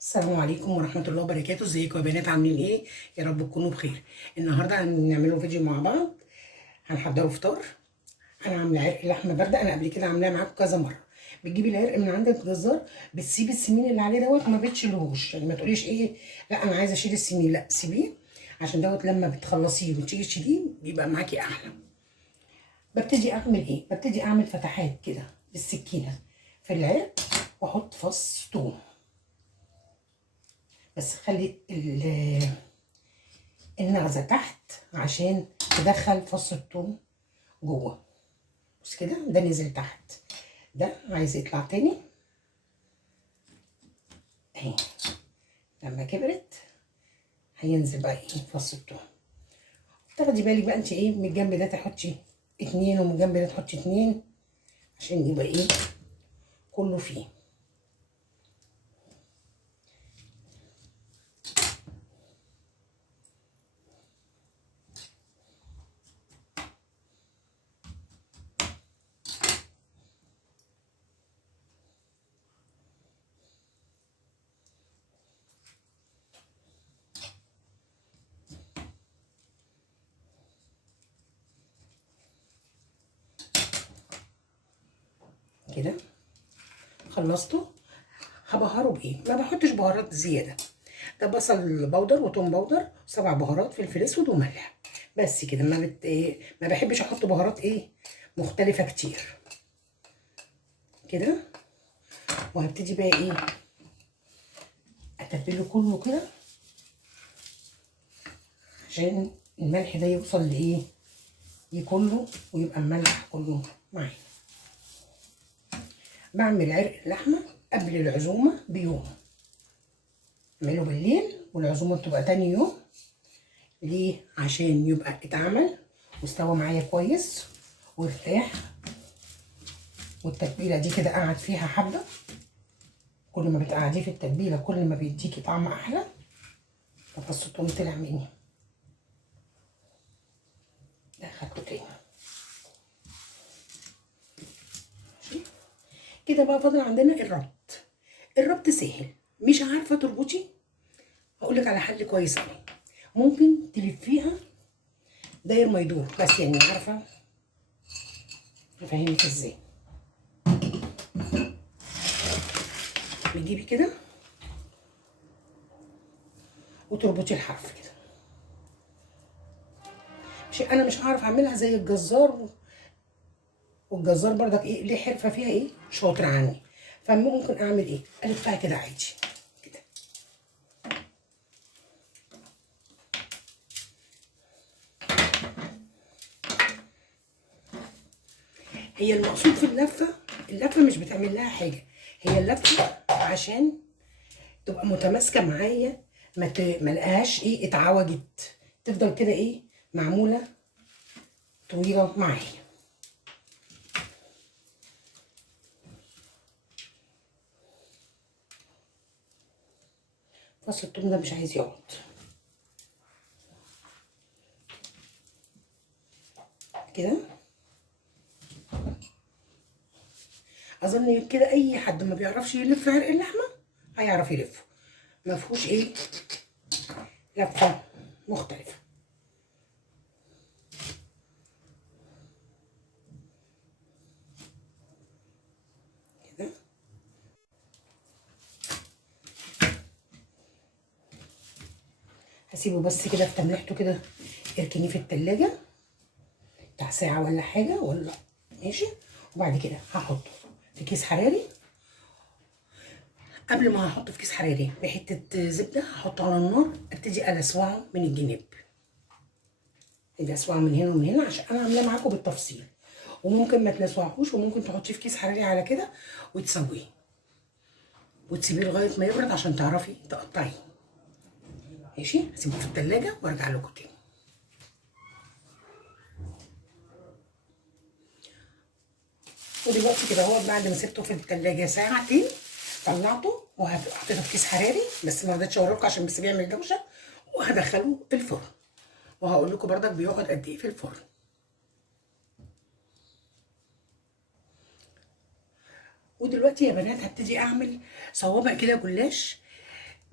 السلام عليكم ورحمة الله وبركاته. ازيكم يا بنات؟ عاملين ايه؟ يا رب تكونوا بخير. النهارده هنعمله فيديو مع بعض. هنحضروا فطار. انا عامله عرق لحمه بارده. انا قبل كده عاملاه معاكم كذا مره. بتجيبي العرق من عند الجزار، بتسيبي السمين اللي عليه دوت، ما بتشيلهوش. يعني ما تقوليش ايه، لا انا عايزه اشيل السمين، لا سيبيه، عشان دوت لما بتخلصيه وتيجي تشيليه بيبقى معاكي احلى. ببتدي اعمل ايه؟ ببتدي اعمل فتحات كده بالسكينه في العرق، واحط فص ثوم. بس خلي النغزة تحت عشان تدخل فص الثوم جوه. بص كده، ده نزل تحت، ده عايز يطلع تاني اهي. لما كبرت هينزل بقى ايه فص الثوم. تاخدي بالك بقى انت ايه، من الجنب ده تحطي اتنين، ومن الجنب ده تحطي اتنين، عشان يبقى ايه كله فيه كده. خلصته. هبهره بايه؟ ما بحطش بهارات زياده. ده بصل بودر وتوم بودر، 7 بهارات، فلفل اسود وملح، بس كده. ما بحبش احط بهارات ايه مختلفه كتير كده. وهبتدي بقى ايه اتبله كله كده، عشان الملح ده يوصل لايه كله، ويبقى الملح كله معايا. بعمل عرق اللحمه قبل العزومه بيوم، اعمله بالليل والعزومه بتبقى تاني يوم. ليه؟ عشان يبقى اتعمل واستوى معايا كويس وارتاح، والتتبيله دي كده قعد فيها حبه. كل ما بتقعديه في التتبيله كل ما بيديكي طعم احلى. فص الثوم طلع مني، ده خدته تاني. ماشي كده. بقى فاضل عندنا الربط. الربط سهل. مش عارفه تربطي؟ هقول لك على حل كويس قوي. ممكن تلفيها داير ما يدور، بس يعني عارفه افهمك ازاي. بتجيبي كده وتربطي الحرف كده. انا مش هعرف اعملها زي الجزار، والجزار برضك ايه ليه حرفه فيها ايه شاطر عني. فممكن اعمل ايه، الفها كده عادي كده. هي المقصود في اللفه مش بتعمل لها حاجه. هي اللفه عشان تبقى متماسكه معايا، ما لقاهاش ايه اتعوجت، تفضل كده ايه معموله طويله معايا. فصل الثوم ده مش عايز يقعد كده. اظن كده اي حد ما بيعرفش يلف عرق اللحمه هيعرف يلفه، ما فيهوش ايه لفه مختلفه كده. هسيبه بس كده في تملحته كده، اركنيه في التلاجة بتاع ساعة ولا حاجة، ولا ماشي. وبعد كده هحطه في كيس حراري. قبل ما هحطه في كيس حراري بحتة زبدة هحطه على النار، ابتدي السوعه من الجناب. ابتدي اسوعه من هنا ومن هنا، عشان انا عاملاه معاكم بالتفصيل. وممكن ما تلسوعهوش، وممكن تحطيه في كيس حراري على كده وتسويه، وتسيبيه لغاية ما يبرد عشان تعرفي تقطعيه. ماشي، هسيبه في التلاجة وارجع لكم تاني. ودلوقتي كده اهو، بعد ما سبته في التلاجة ساعتين طلعته وحطيته في كيس حراري، بس ما رضيتش اوريكم عشان بس بيعمل دوشه. وهدخله الفرن، وهقول لكم بردك بيقعد قد ايه في الفرن. ودلوقتي يا بنات هبتدي اعمل صوابع كده جلاش.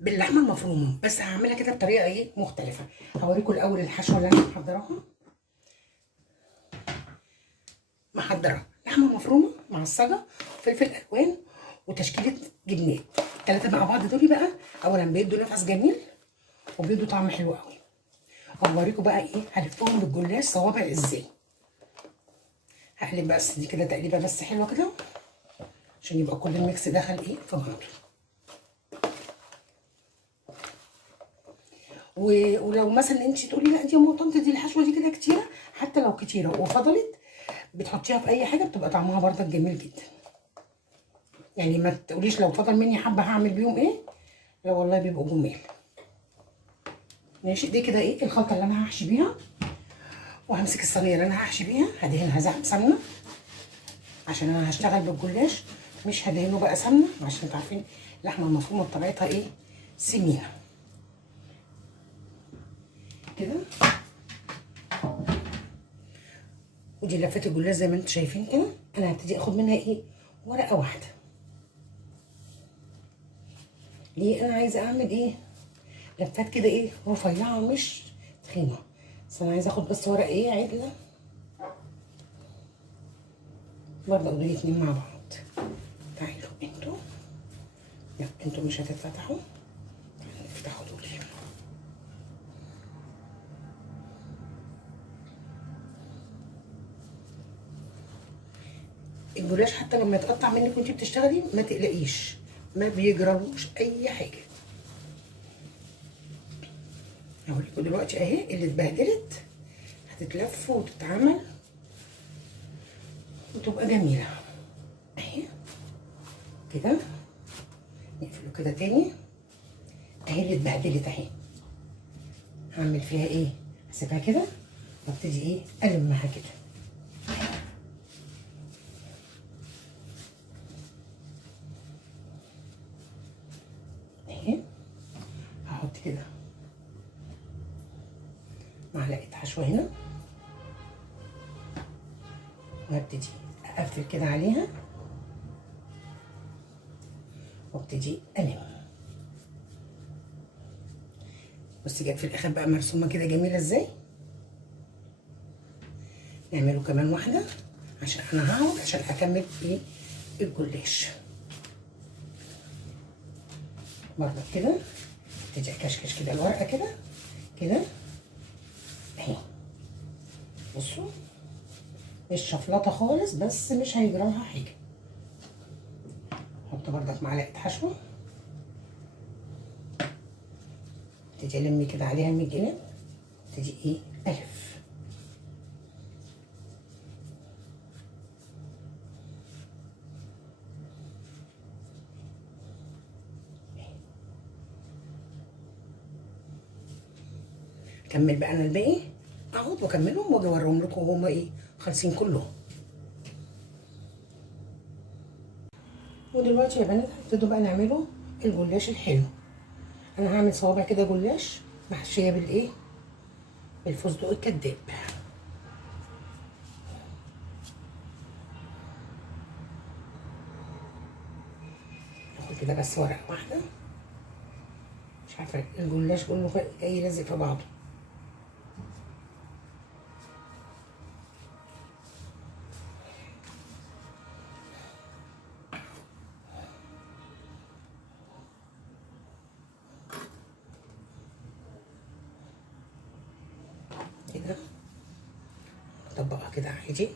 باللحمه المفرومه، بس هعملها كده بطريقه ايه مختلفه. هوريكم الاول الحشوه اللي انا محضراها. محضره لحمه مفرومه معصجه، فلفل الوان، وتشكيله جبنات. الثلاثه مع بعض دول بقى اولا بيدوا نفس جميل وبيدوا طعم حلو قوي. وهوريكم بقى ايه هلفهم بالجلاش صوابع ازاي. هقلب بس دي كده تقليبه بس حلوه كده عشان يبقى كل الميكس دخل ايه في بعضه. ولو مثلا انت تقولي لا دي يا طنط دي الحشوه دي كده كتيره، حتى لو كتيره وفضلت بتحطيها في اي حاجه بتبقى طعمها برضك جميل جدا. يعني ما تقوليش لو فضل مني حبه هعمل بيهم ايه، لا والله بيبقوا جمال. ماشي، دي كده ايه الخلطه اللي انا هحشي بيها. وهمسك الصينيه اللي انا هحشي بيها هدهنها سمنه عشان انا هشتغل بالجلاش، مش هدهنه بقى سمنه عشان انتوا عارفين اللحمه المفرومه بطبيعتها ايه سمينه كده. ودي لفه الجلاش زي ما انتوا شايفين كده. انا هبتدي اخد منها ايه ورقه واحده. ليه انا عايزه اعمل ايه لفات كده ايه رفيعه مش تخينه، بس انا عايزه اخد بس ورقه ايه عدله برضه دول اتنين مع بعض. تعالوا انتوا، لا انتوا مش هتتفتحوا، تعالوا نفتحوا دول. الجلاش حتى لما يتقطع منك وانتي بتشتغلي ما تقلقيش، ما بيجرالوش اي حاجه. هوريكم دلوقتي اهي اللي اتبهدلت هتتلف وتتعمل وتبقى جميله اهي كده. نقفله كده تاني. اهي اللي اتبهدلت اهي، هعمل فيها ايه هسيبها كده وابتدي ايه المها كده اهي. هحط كده معلقه حشوه هنا وهبتدي اقفل كده عليها وابتدي الم. بصي جت في الاخر بقى مرسومه كده جميله ازاي. نعمله كمان واحده عشان انا هقعد عشان اكمل ايه الجلاش برضه كده. ابتدي اكشكش كده الورقه كده كده اهي. بصوا مش شفلطه خالص بس مش هيجرالها حاجه. احط برضك معلقه حشوه، ابتدي المي كده عليها من الجناب، ابتدي ايه الف. كمل بقى انا الباقي اقعد واكملهم واجي اوريهم لكم هما ايه خالصين كلهم. ودلوقتي يا بنات هنبتدوا بقى نعمله الجلاش الحلو. انا هعمل صوابع كده جلاش محشيه بالايه بالفستق الكداب. هاخد كده بس ورقه واحده، مش عارفه الجلاش كله جاي لازق في بعضه. كده اطبقها كده عادي.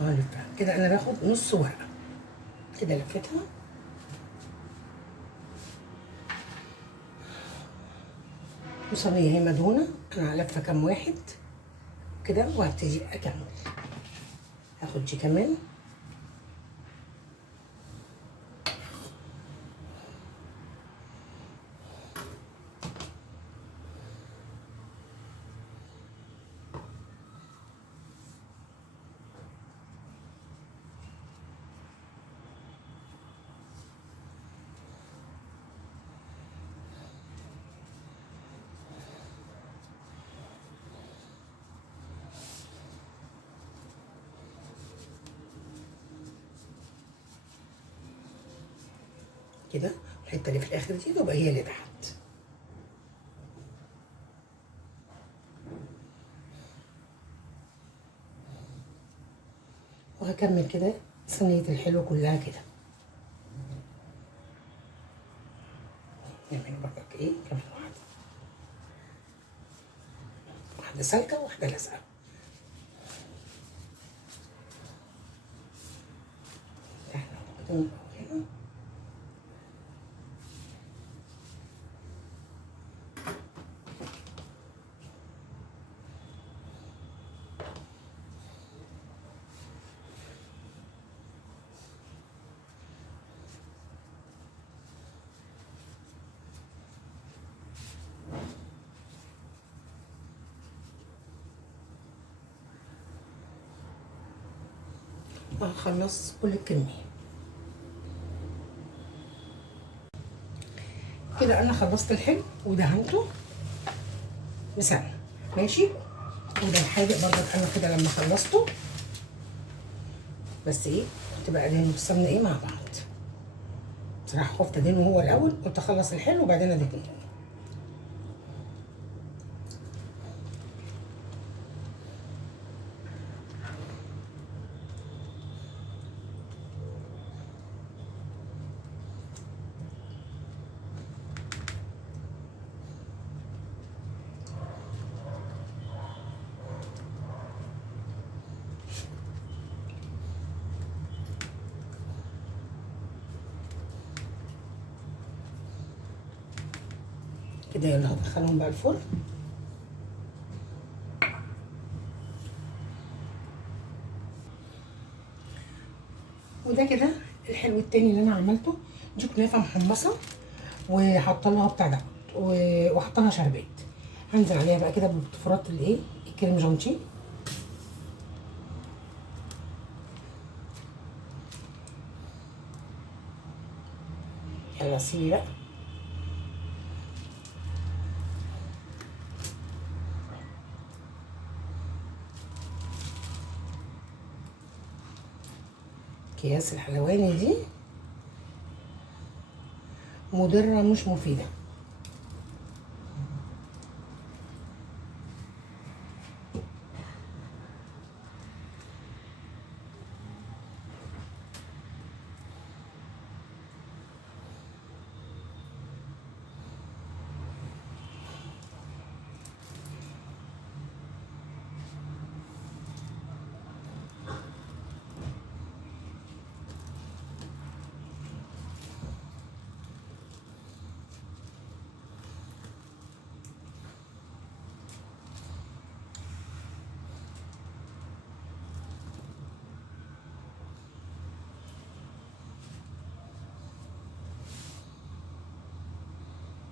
وهلفها كده. انا باخد نص ورقه كده لفتها وصينيه هي مدهونه. انا لفه كام واحد كده وهبتدي اكمل. هاخد دي كمان كده، الحته اللي في الاخر دي تبقى هي اللي تحت. وهكمل كده صينيه الحلو كلها كده. نعمل برضك ايه كمان واحده سالكه وواحده لازقه. هخلص كل الكمية كده. انا خلصت الحلو ودهنته بسمنة ماشي. وده الحادق برضك انا كده لما خلصته بس ايه تبقى ادهنه بالسمنة ايه مع بعض. بصراحة خفت ادهنه هو الاول، قلت اخلص الحلو وبعدين ادهنه. كده يلا هدخلهم بقى الفرن. وده كده الحلو التاني اللي انا عملته. دي كنافه محمصه وحاطه لها بتاع ده وحاطه لها شربات. هنزل عليها بقى كده بالبطفرات الايه الكريم جانتيه. يلا سيبي بقى. اكياس الحلواني دي مضره مش مفيده.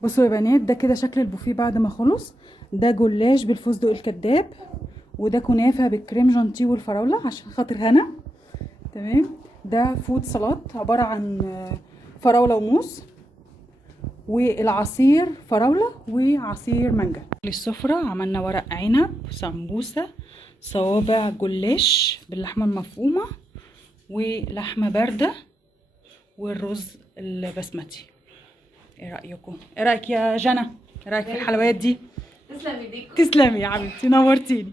بصوا يا بنات، ده كده شكل البوفيه بعد ما خلص. ده جلاش بالفستق الكداب، وده كنافه بالكريم جانتيه والفراوله عشان خاطر هنا. تمام. ده فود سلطات عباره عن فراوله وموز، والعصير فراوله وعصير مانجا. للسفره عملنا ورق عنب، سمبوسه، صوابع جلاش باللحمه المفرومه ولحمه بارده، والرز البسمتي. ايه رايكم؟ ايه رايك يا جنى؟ ايه رايك في الحلويات دي؟ تسلم ايديك. تسلمي يا حبيبتي، نورتيني.